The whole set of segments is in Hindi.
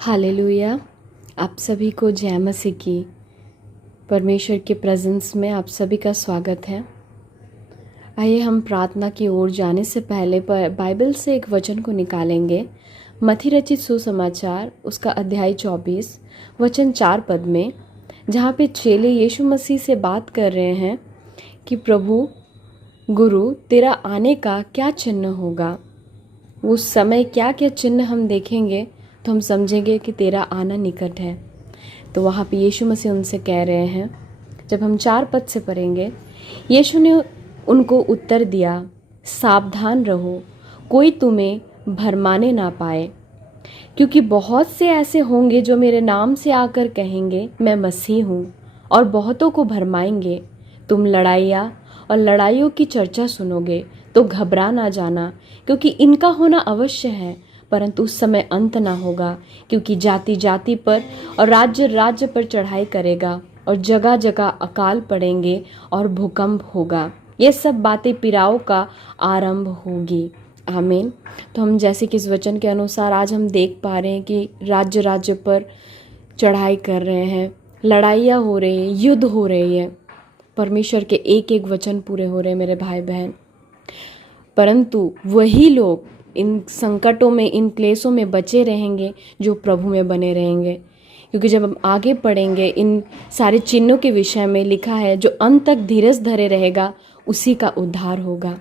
हालेलुया। आप सभी को जय मसीह की। परमेश्वर के प्रेजेंस में आप सभी का स्वागत है। आइए हम प्रार्थना की ओर जाने से पहले बाइबल से एक वचन को निकालेंगे। मत्ती रचित सुसमाचार उसका अध्याय 24 वचन 4 पद में, जहाँ पे चेले यीशु मसीह से बात कर रहे हैं कि प्रभु गुरु तेरा आने का क्या चिन्ह होगा। उस समय क्या क्या चिन्ह हम देखेंगे तो हम समझेंगे कि तेरा आना निकट है। तो वहाँ पे यीशु मसीह उनसे कह रहे हैं, जब हम 4 पद से पढ़ेंगे, यीशु ने उनको उत्तर दिया, सावधान रहो, कोई तुम्हें भरमाने ना पाए, क्योंकि बहुत से ऐसे होंगे जो मेरे नाम से आकर कहेंगे मैं मसीह हूँ, और बहुतों को भरमाएंगे। तुम लड़ाइयाँ और लड़ाइयों की चर्चा सुनोगे तो घबरा ना जाना, क्योंकि इनका होना अवश्य है, परंतु उस समय अंत ना होगा। क्योंकि जाति जाति पर और राज्य राज्य पर चढ़ाई करेगा, और जगह जगह अकाल पड़ेंगे और भूकंप होगा। ये सब बातें पीड़ाओं का आरंभ होगी। आमीन। तो हम जैसे कि इस वचन के अनुसार आज हम देख पा रहे हैं कि राज्य राज्य पर चढ़ाई कर रहे हैं, लड़ाइयाँ हो रही हैं, युद्ध हो रही है। परमेश्वर के एक एक वचन पूरे हो रहे हैं मेरे भाई बहन। परंतु वही लोग इन संकटों में, इन क्लेशों में बचे रहेंगे जो प्रभु में बने रहेंगे। क्योंकि जब हम आगे पढ़ेंगे, इन सारे चिन्हों के विषय में लिखा है, जो अंत तक धीरज धरे रहेगा उसी का उद्धार होगा।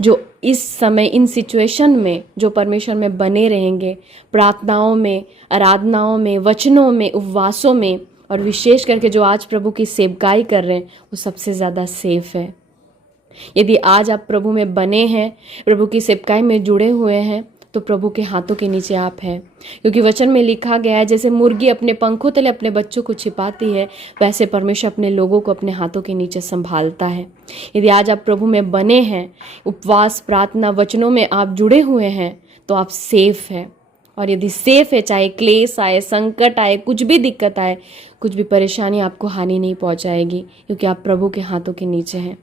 जो इस समय इन सिचुएशन में जो परमेश्वर में बने रहेंगे, प्रार्थनाओं में, आराधनाओं में, वचनों में, उपवासों में, और विशेष करके जो आज प्रभु की सेवकाई कर रहे हैं, वो सबसे ज़्यादा सेफ है। यदि आज आप प्रभु में बने हैं, प्रभु की सेवकाई में जुड़े हुए हैं, तो प्रभु के हाथों के नीचे आप हैं। क्योंकि वचन में लिखा गया है, जैसे मुर्गी अपने पंखों तले अपने बच्चों को छिपाती है, वैसे परमेश्वर अपने लोगों को अपने हाथों के नीचे संभालता है। यदि आज आप प्रभु में बने हैं, उपवास, प्रार्थना, वचनों में आप जुड़े हुए हैं, तो आप सेफ हैं। और यदि सेफ है, चाहे क्लेश आए, संकट आए, कुछ भी दिक्कत आए, कुछ भी परेशानी आपको हानि नहीं पहुंचाएगी, क्योंकि आप प्रभु के हाथों के नीचे हैं।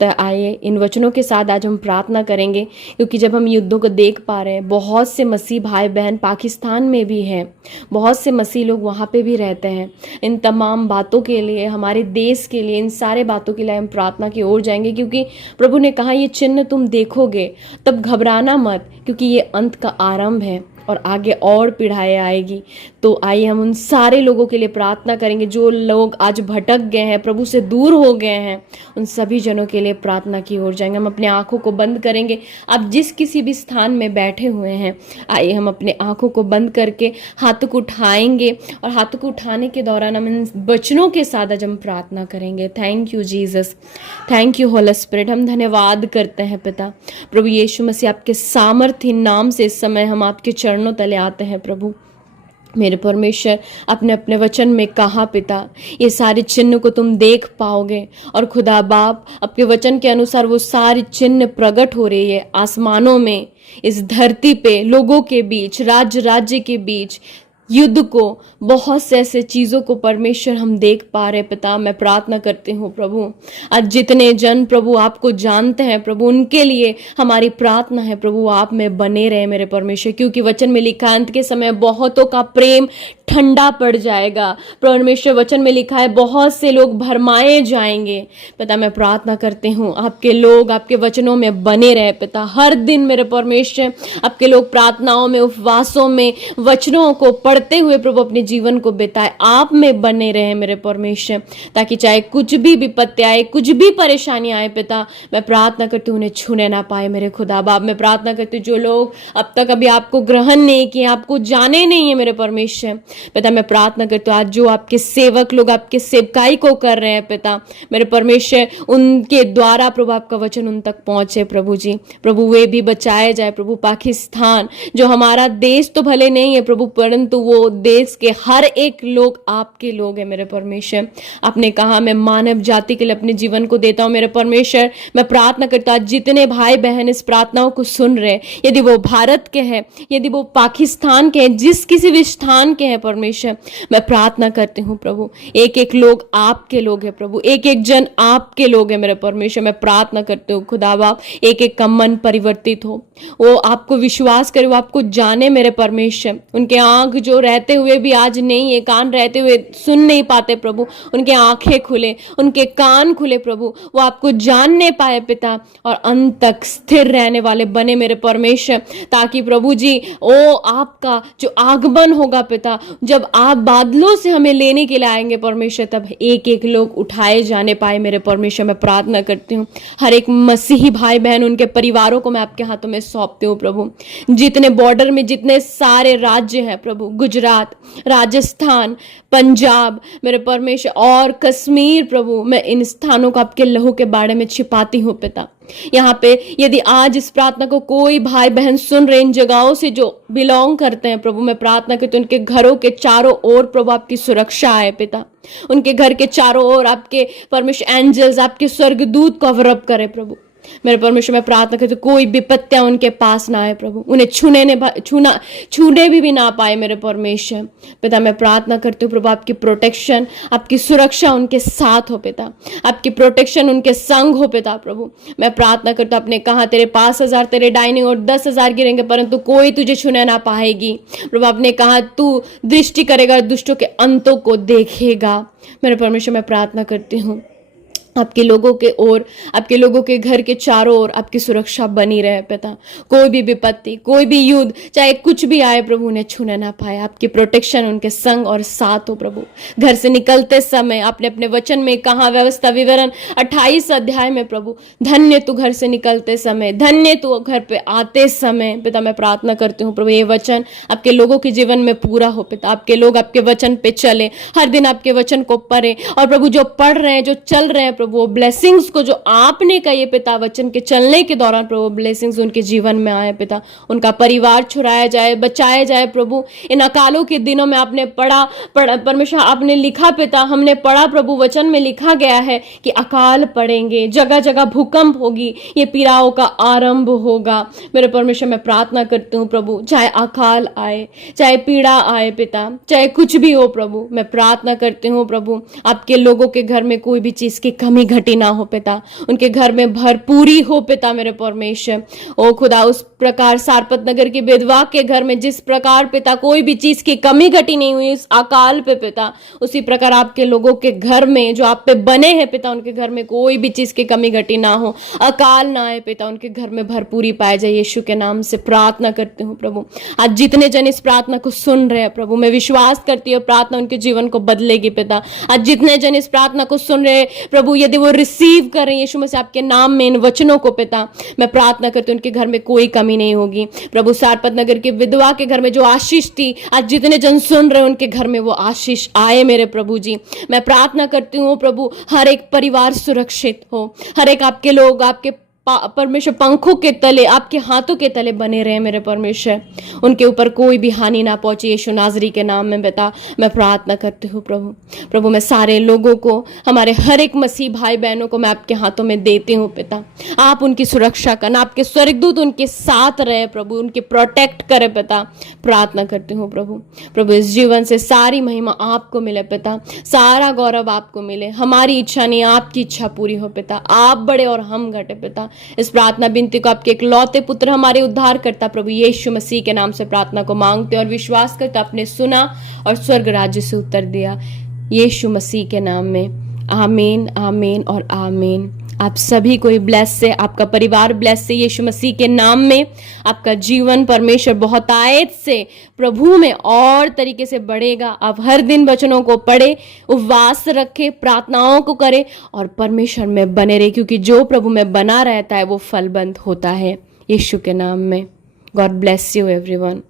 तो आइए इन वचनों के साथ आज हम प्रार्थना करेंगे। क्योंकि जब हम युद्धों को देख पा रहे हैं, बहुत से मसीह भाई बहन पाकिस्तान में भी हैं, बहुत से मसीह लोग वहाँ पे भी रहते हैं। इन तमाम बातों के लिए, हमारे देश के लिए, इन सारे बातों के लिए हम प्रार्थना की ओर जाएंगे। क्योंकि प्रभु ने कहा, ये चिन्ह तुम देखोगे तब घबराना मत, क्योंकि ये अंत का आरंभ है और आगे और पीढ़ाएं आएगी। तो आइए हम उन सारे लोगों के लिए प्रार्थना करेंगे जो लोग आज भटक गए हैं, प्रभु से दूर हो गए हैं, उन सभी जनों के लिए प्रार्थना की ओर जाएंगे। हम अपने आंखों को बंद करेंगे। आप जिस किसी भी स्थान में बैठे हुए हैं, आइए हम अपने आंखों को बंद करके हाथों को उठाएंगे, और हाथों को उठाने के दौरान हम इन वचनों के साथ आज हम प्रार्थना करेंगे। Thank you Jesus, thank you Holi spirit. हम धन्यवाद करते हैं पिता प्रभु यीशु मसीह, आपके सामर्थ्य नाम से इस समय हम आपके चरणों तले आते हैं। प्रभु मेरे परमेश्वर, अपने अपने वचन में कहा पिता, ये सारे चिन्ह को तुम देख पाओगे, और खुदा बाप आपके वचन के अनुसार वो सारे चिन्ह प्रकट हो रही है आसमानों में, इस धरती पे, लोगों के बीच, राज्य राज्य के बीच, युद्ध को, बहुत से ऐसे चीज़ों को परमेश्वर हम देख पा रहे पिता। मैं प्रार्थना करती हूँ प्रभु, आज जितने जन प्रभु आपको जानते हैं प्रभु, उनके लिए हमारी प्रार्थना है प्रभु, आप में बने रहे मेरे परमेश्वर। क्योंकि वचन में लिखा, अंत के समय बहुतों का प्रेम ठंडा पड़ जाएगा। परमेश्वर वचन में लिखा है, बहुत से लोग भरमाए जाएंगे। पिता मैं प्रार्थना करती हूँ, आपके लोग आपके वचनों में बने रहे पिता। हर दिन मेरे परमेश्वर आपके लोग प्रार्थनाओं में, उपवासों में, वचनों को पढ़ते हुए प्रभु अपने जीवन को बिताए। आप में बने रहे मेरे परमेश्वर, ताकि चाहे कुछ भी विपत्ति आए, कुछ भी परेशानी आए पिता, मैं प्रार्थना करती हूँ उन्हें छूने ना पाए मेरे खुदा बाप। मैं प्रार्थना करती हूँ जो लोग अब तक अभी आपको ग्रहण नहीं किए, आपको जाने नहीं है मेरे परमेश्वर पिता, मैं प्रार्थना करती हूँ आज जो आपके सेवक लोग आपके सेवकाई को कर रहे हैं पिता, मेरे परमेश्वर उनके द्वारा प्रभु आपका वचन उन तक पहुंचे प्रभु जी। प्रभु वे भी बचाए जाए प्रभु। पाकिस्तान जो हमारा देश तो भले नहीं है प्रभु, परंतु वो देश के हर एक लोग आपके लोग हैं मेरे परमेश्वर। आपने कहा मैं मानव जाति के लिए अपने जीवन को देता हूँ मेरे परमेश्वर। मैं प्रार्थना करता हूँ जितने भाई बहन इस प्रार्थनाओं को सुन रहे, यदि वो भारत के हैं, यदि वो पाकिस्तान के हैं, जिस किसी भी स्थान के हैं परमेश्वर, मैं प्रार्थना करती हूँ प्रभु, एक एक लोग आपके लोग हैं प्रभु, एक एक जन आपके लोग हैं मेरे परमेश्वर। मैं प्रार्थना करती हूँ खुदा बाप, एक एक का मन परिवर्तित हो, वो आपको विश्वास करे, वो आपको जाने मेरे परमेश्वर। उनके आंख जो जो रहते हुए भी आज नहीं है, कान रहते हुए सुन नहीं पाते प्रभु, उनके आंखें खुले, उनके कान खुले प्रभु, वो आपको जानने पाए पिता, और अंत तक स्थिर रहने वाले बने मेरे परमेश्वर, ताकि प्रभु जी ओ आपका जो आगमन होगा पिता, जब आप बादलों से हमें लेने के लिए आएंगे परमेश्वर, तब एक एक लोग उठाए जाने पाए मेरे परमेश्वर। मैं प्रार्थना करती हूँ हर एक मसीही भाई बहन, उनके परिवारों को मैं आपके हाथों में सौंपती हूँ प्रभु। जितने बॉर्डर में जितने सारे राज्य हैं प्रभु, गुजरात, राजस्थान, पंजाब मेरे परमेश्वर और कश्मीर प्रभु, मैं इन स्थानों को आपके लहू के बाड़े में छिपाती हूँ पिता। यहाँ पे यदि आज इस प्रार्थना को कोई भाई बहन सुन रहे, इन जगहों से जो बिलोंग करते हैं प्रभु, मैं प्रार्थना करती हूँ उनके घरों के चारों ओर प्रभु आपकी सुरक्षा आए पिता, उनके घर के चारों ओर आपके परमेश्वर एंजल्स, आपके स्वर्गदूत कवर अप करे प्रभु। मेरे परमेश्वर मैं प्रार्थना करती हूँ कोई विपत्तियां उनके पास ना आए प्रभु, उन्हें छूने भी ना पाए मेरे परमेश्वर पिता। मैं प्रार्थना करती हूँ प्रभु आपकी प्रोटेक्शन, आपकी सुरक्षा उनके साथ हो पिता, आपकी प्रोटेक्शन उनके संग हो पिता प्रभु। मैं प्रार्थना करता हूँ, आपने कहा तेरे 5,000 तेरे डाइनिंग और 10,000 गिरेंगे परंतु कोई तुझे छूने ना पाएगी प्रभु। आपने कहा तू दृष्टि करेगा, दुष्टों के अंतों को देखेगा। मेरे परमेश्वर मैं प्रार्थना करती हूँ आपके लोगों के ओर, आपके लोगों के घर के चारों ओर आपकी सुरक्षा बनी रहे पिता। कोई भी विपत्ति, कोई भी युद्ध, चाहे कुछ भी आए प्रभु, उन्हें छूने ना पाए। आपकी प्रोटेक्शन उनके संग और साथ हो प्रभु। घर से निकलते समय आपने अपने वचन में कहा, व्यवस्था विवरण 28 अध्याय में प्रभु, धन्य तू घर से निकलते समय, धन्य तू घर पे आते समय पिता। मैं प्रार्थना करती हूँ प्रभु ये वचन आपके लोगों के जीवन में पूरा हो पिता। आपके लोग आपके वचन पे चले, हर दिन आपके वचन को पढ़े, और प्रभु जो पढ़ रहे हैं, जो चल रहे हैं प्रभु, वो ब्लेसिंग्स को जो आपने कहे पिता वचन के चलने के दौरान प्रभु, ब्लेसिंग्स उनके जीवन में आए पिता। उनका परिवार छुड़ाया जाए, बचाया जाए प्रभु। इन अकालों के दिनों में आपने पढ़ा परमेश्वर, आपने लिखा पिता, हमने पढ़ा प्रभु, वचन में लिखा गया है कि अकाल पड़ेंगे, जगह जगह भूकंप होगी, ये पीड़ाओं का आरंभ होगा। मेरे परमेश्वर मैं प्रार्थना करती हूँ प्रभु, चाहे अकाल आए, चाहे पीड़ा आए पिता, चाहे कुछ भी हो प्रभु, मैं प्रार्थना करती हूँ प्रभु आपके लोगों के घर में कोई भी चीज की कमी घटी ना हो पिता, उनके घर में भरपूरी हो पिता। मेरे परमेश्वर ओ खुदा, उस प्रकार सारपत नगर की विधवा के घर में जिस प्रकार पिता कोई भी चीज की कमी घटी नहीं हुई उस अकाल पे पिता, उसी प्रकार आपके लोगों के घर में जो आप पे बने हैं पिता, उनके घर में कोई भी चीज की कमी घटी ना हो, अकाल ना आए पिता, उनके घर में भरपूरी पाए जाए। यीशु के नाम से प्रार्थना करती हूँ प्रभु। आज जितने जन इस प्रार्थना को सुन रहे हैं प्रभु, मैं विश्वास करती हूँ प्रार्थना उनके जीवन को बदलेगी पिता। आज जितने जन इस प्रार्थना को सुन रहे हैं प्रभु, यदि वो रिसीव करें यीशु मसीह आपके नाम में इन वचनों को पिता, मैं प्रार्थना करती हूँ उनके घर में कोई कमी नहीं होगी प्रभु। सारपत नगर के विधवा के घर में जो आशीष थी, आज जितने जन सुन रहे हैं उनके घर में वो आशीष आए मेरे प्रभु जी। मैं प्रार्थना करती हूँ प्रभु हर एक परिवार सुरक्षित हो, हर एक आपके लोग आपके परमेश्वर पंखों के तले, आपके हाथों के तले बने रहे मेरे परमेश्वर, उनके ऊपर कोई भी हानि ना पहुंचे यीशु नाजरी के नाम में बेटा मैं प्रार्थना करती हूँ प्रभु। प्रभु मैं सारे लोगों को, हमारे हर एक मसीह भाई बहनों को मैं आपके हाथों में देती हूँ पिता। आप उनकी सुरक्षा करना, आपके स्वर्गदूत उनके साथ रहे प्रभु, उनके प्रोटेक्ट करे पिता। प्रार्थना करती हूँ प्रभु। प्रभु इस जीवन से सारी महिमा आपको मिले पिता, सारा गौरव आपको मिले। हमारी इच्छा नहीं, आपकी इच्छा पूरी हो पिता। आप बड़े और हम घटे पिता। इस प्रार्थना बिनती को आपके इकलौते पुत्र हमारे उद्धार करता प्रभु यीशु मसीह के नाम से प्रार्थना को मांगते और विश्वास करते आपने सुना और स्वर्ग राज्य से उत्तर दिया, यीशु मसीह के नाम में। आमीन, आमीन और आमीन। आप सभी को ब्लेस से, आपका परिवार ब्लेस से यीशु मसीह के नाम में। आपका जीवन परमेश्वर बहुतायत से प्रभु में और तरीके से बढ़ेगा। आप हर दिन वचनों को पढ़े, उपवास रखे, प्रार्थनाओं को करे और परमेश्वर में बने रहे, क्योंकि जो प्रभु में बना रहता है वो फलबंद होता है यीशु के नाम में। God bless you everyone.